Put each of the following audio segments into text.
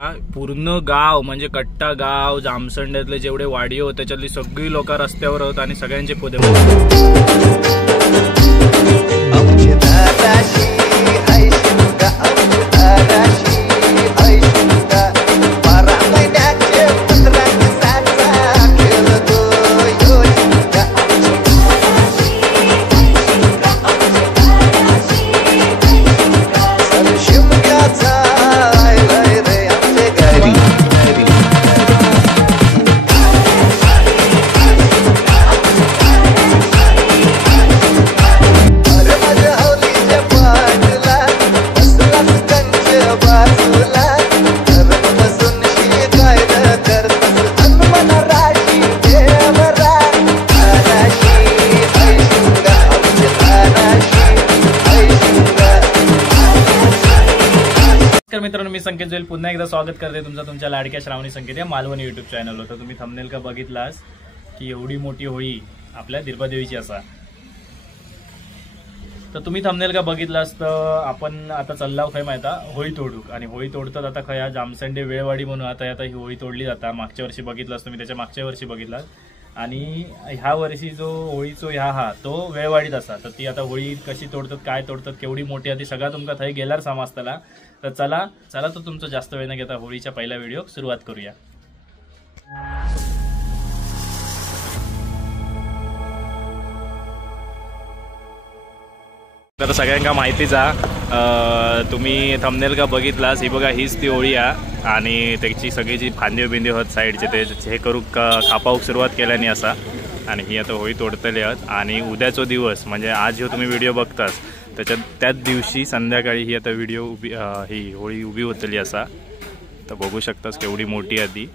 पूर्ण गाव म्हणजे कट्टा गाव जामसंड्यातले जेवढे वाडी होत त्याच्यातली सगळी लोक रस्त्यावर होत आणि सगळ्यांचे पोते मित्रांनो, मी संकेत जोईल पुन्हा एकदा स्वागत करते तुमचं तुमच्या लाडक्या श्रावणी संकेत या मालवणी युट्यूब चॅनलवर. तर तुम्ही थंबनेल का बघितलास की एवढी मोठी होळी आपल्या दिरबादेवीची असा. तर तुम्ही थंबनेल का बघितलास तर आपण आता चाललाव खय माहिती होळी तोडूक. आणि होळी तोडतात आता खया जामसंडे वेळवाडी म्हणून आता ही होळी तोडली जाता. मागच्या वर्षी बघितलास तुम्ही, त्याच्या मागच्या वर्षी बघितलास. आणि ह्या वर्षी जो होळीचो हा तो वेळवाडीत असा. तर ती आता होळी कशी तोडतात, काय तोडतात, केवढी मोठी आहे ती सगळा तुमका थंय गेल्यार समजतला. तर चला तर तुमचं जास्त वेळ न घेता होळीच्या पहिल्या व्हिडिओ सुरुवात करूया. तर सगळ्यांना माहितीच तुम्ही थंबनेल का बघितलास ही बघा, हीच ती होळी आहे. आणि त्याची सगळी जी फांदीव बिंदीव होत साईडचे ते हे करूक खापाऊक सुरुवात केल्याने असा. आणि ही आता होळी तोडतली आहेत. आणि उद्याचो दिवस म्हणजे आज जो तुम्ही व्हिडिओ बघतास त्याच दिवशी संध्याकाळी ही आता ही होळी उभी होतली असा. तर बघू शकतास केवढी मोठी आहे ती.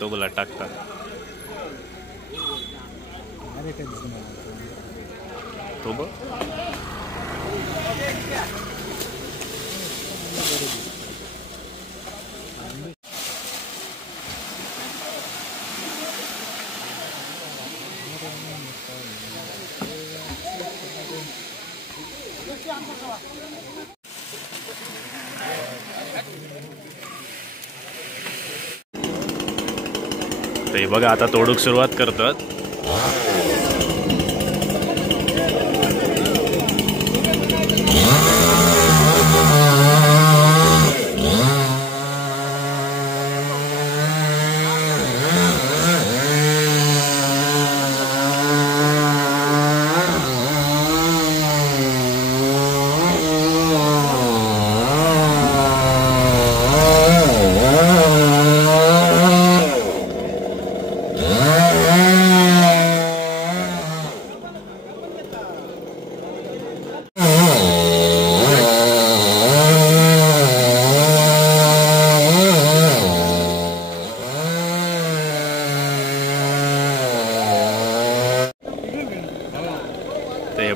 तो बोला टाकता तो बघ. ते बघा आता तोडूक सुरुवात करतात.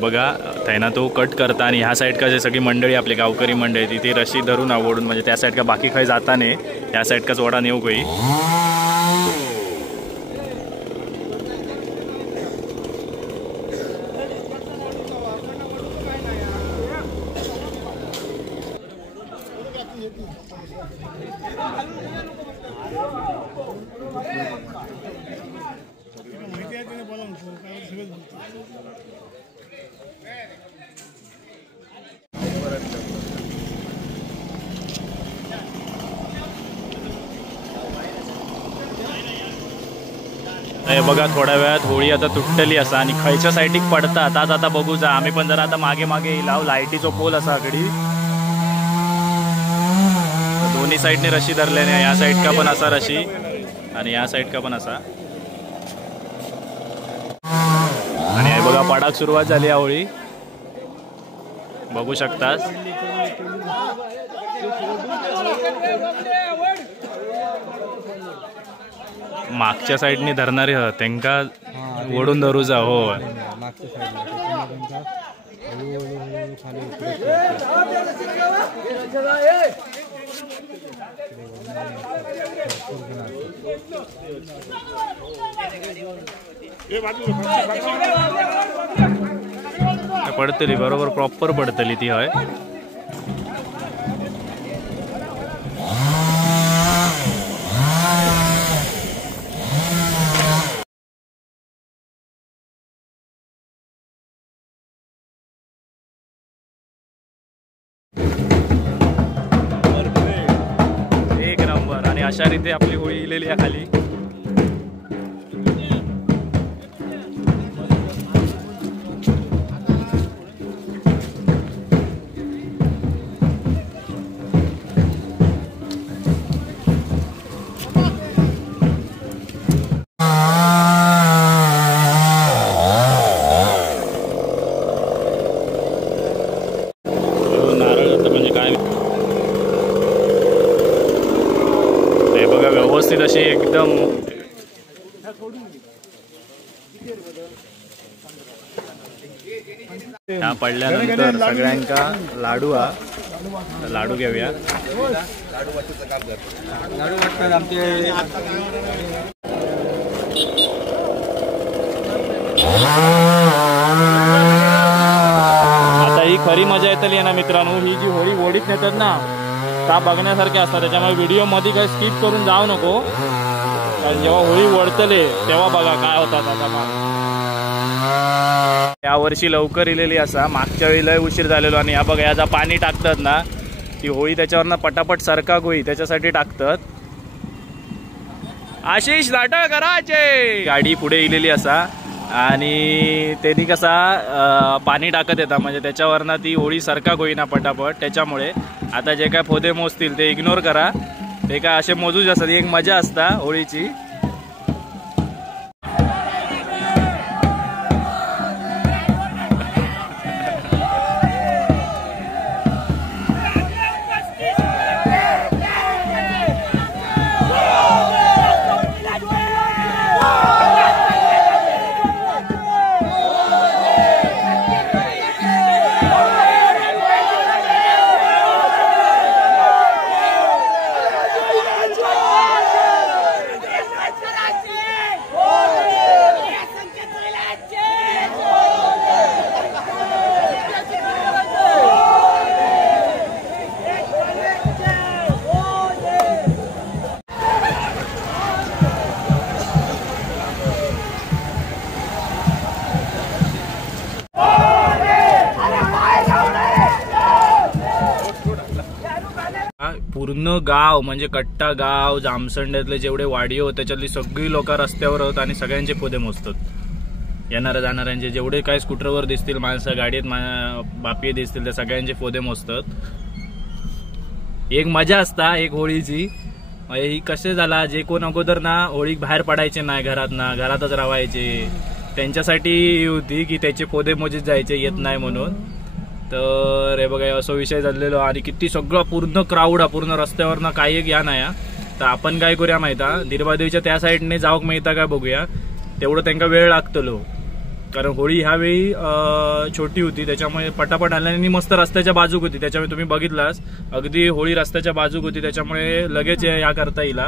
बघा थैना तो कट करता. आणि ह्या साईड का जे सगळी मंडळी आपली गावकरी मंडळी ती रशी धरून आवडून म्हणजे त्या साईड का बाकी काही जाता नाही, त्या साईड काच वडा नेऊ काही. हे बघा थोड्या वेळात होळी आता तुटली असा आणि खयच्या साईडीक पडतात आज आता बघू जा. आम्ही पण जरा आता मागे मागे लाव लाईटीचो पोल असा आगडी दोन्ही साईडने रशी धरल्याने या साईड का पण असा रशी आणि या साईड का पण असा. आणि हे बघा पडाक सुरुवात झाली या होळी बघू शकतास. मागच्या साईडने धरणारे ह त्यांका ओढून धरू जा. हो पडतली बरोबर प्रॉपर पडतली ती हय. एक नंबर. आणि अशा रीते आपली होळी इलेली आहे खाली. व्यवस्थित अशी एकदम ह्या पडल्यानंतर सगळ्यांका लाडू लाडू घेऊया. आता ही खरी मजा येतली ना मित्रांनो. ही जी होळी ओढीत नेतात ना का बघण्यासारखे असतात. त्याच्यामुळे व्हिडिओ मध्ये काही स्किप करून जाऊ नको. कारण जेव्हा होळी ओढतले तेव्हा बघा काय होतात. आता यावर्षी लवकर इलेली असा. मागच्या वेळी लय उशीर झालेलो. आणि या बघा याचा पाणी टाकतात ना ती होळी त्याच्यावरनं पटापट सरकाक होई त्याच्यासाठी टाकतात. आशिष लाटा करायचे. गाडी पुढे इलेली असा आणि त्यांनी कसा पाणी टाकत येतात म्हणजे त्याच्यावरनं ती होळी सरकाक होईना पटापट. त्याच्यामुळे आता जे काय फोदे मोजतील ते इग्नोर करा. ते काय असे मोजूच असतात. एक मजा असता होळीची. पूर्ण गाव म्हणजे कट्टा गाव जामसंड्यातले जेवढे वाडी होत त्याच्यातली सगळी लोक रस्त्यावर होत आणि सगळ्यांचे पोदे मोजतात. येणाऱ्या जाणाऱ्यांचे जेवढे काय स्कूटरवर दिसतील माणसं गाडीत बापी दिसतील त्या सगळ्यांचे पोदे मोजतात. एक मजा असता एक होळीची. ही कसे झाला जे कोण अगोदर ना होळी बाहेर पडायचे नाही घरातच राहायचे त्यांच्यासाठी होती की त्याचे पोदे मोजीत जायचे येत नाही म्हणून. तर हे बघा असं विषय झालेलो. आणि किती सगळं पूर्ण क्राऊड पूर्ण रस्त्यावरनं काही एक या नाही. तर आपण काय करूया माहिती दिरबादेवीच्या त्या साईडने जाऊक मिळता काय बघूया. तेवढं त्यांना वेळ लागतलो कारण होळी ह्यावेळी छोटी होती त्याच्यामुळे पटापट आल्याने मस्त रस्त्याच्या बाजूक होती. त्याच्यामुळे तुम्ही बघितलास अगदी होळी रस्त्याच्या बाजूक होती त्याच्यामुळे लगेच या करता येईल.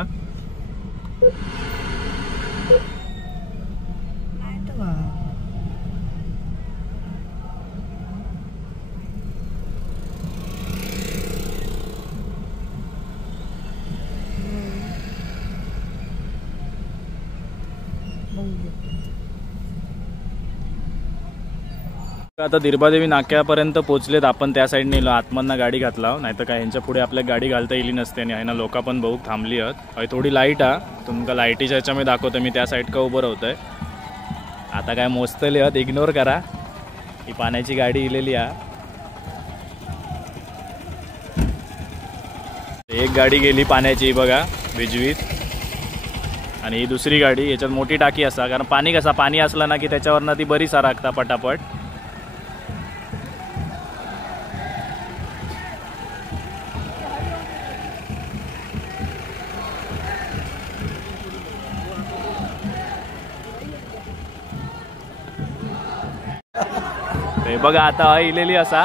आता दिरबादेवी नाक्यापर्यंत पोहोचलेत आपण. त्या साईडने नेलो आतमधनं गाडी घातला, नाहीतर काय ह्यांच्या पुढे आपल्या गाडी घालता येईल नसते. आणि आहे ना लोक पण बहुत थांबली आहेत. थोडी लाईट आहे तुमका लाईटीच्या ह्याच्यामध्ये दाखवतो मी. त्या साईड का उभं राहतोय आता काय मोजतले आहेत, इग्नोर करा. ही पाण्याची गाडी इलेली आहे. एक गाडी गेली पाण्याची बघा विजवीत, आणि ही दुसरी गाडी. याच्यात मोठी टाकी असा, कारण पाणी कसा पाणी असला ना की त्याच्यावरनं ती बरी सारागता पटापट. बघा आता इलेली असा.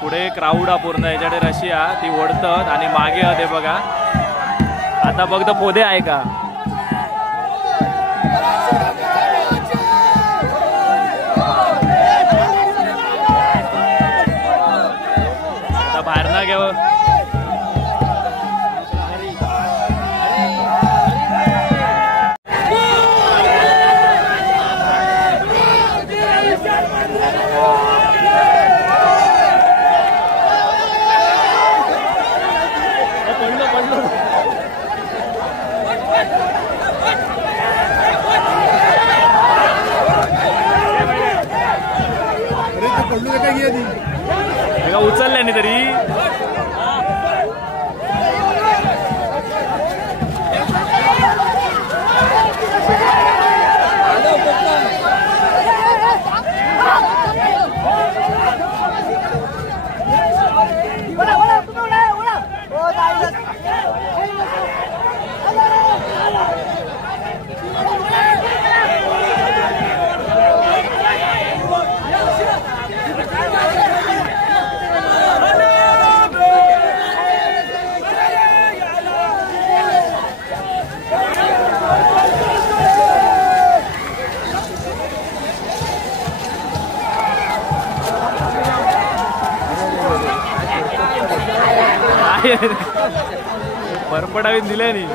पुढे क्राऊड पूर्ण याच्याकडे रशिया ती ओढतात आणि मागे ते बघा. आता बघतो पोदे आहे का. आता बाहेर ना घेऊ. उचलले नाही तरी बरपडावी दिल्या नाही.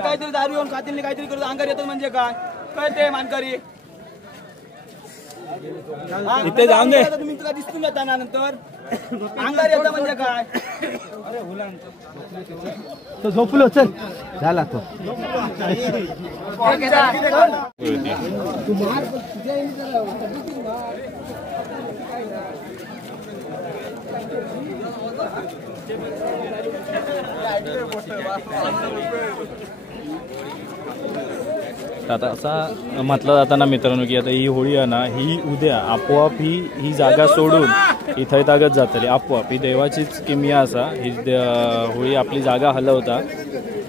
काहीतरी दारू येऊन खातील काहीतरी करतो अंगार येतात म्हणजे काय कळते मानकरी इथे जाऊन दे तुम्ही तुला दिसून जाता ना नंतर अंगार येतं म्हणजे काय तो झोपलो चल झाला तो आता असा म्हटलं जाताना मित्रांनो की आता ही होळी आहे ना ही उद्या आपोआप ही जागा सोडून इथं तागत जातली आपोआप ही देवाचीच किमिया असा ही होळी आपली जागा हलवता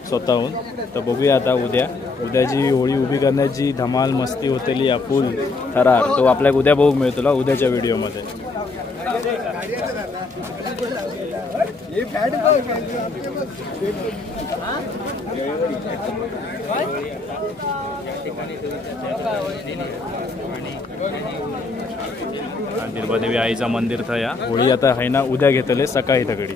स्वतःहून. तर बघूया आता उद्या जी होळी उभी करण्याची धमाल मस्ती होतेली या फुल थरार तो आपल्याला उद्या बघू मिळतो उद्याच्या व्हिडिओमध्ये. निर्भादेवी आईचा मंदिर थया होळी आता आहे ना उद्या घेतले सकाळी तगडी.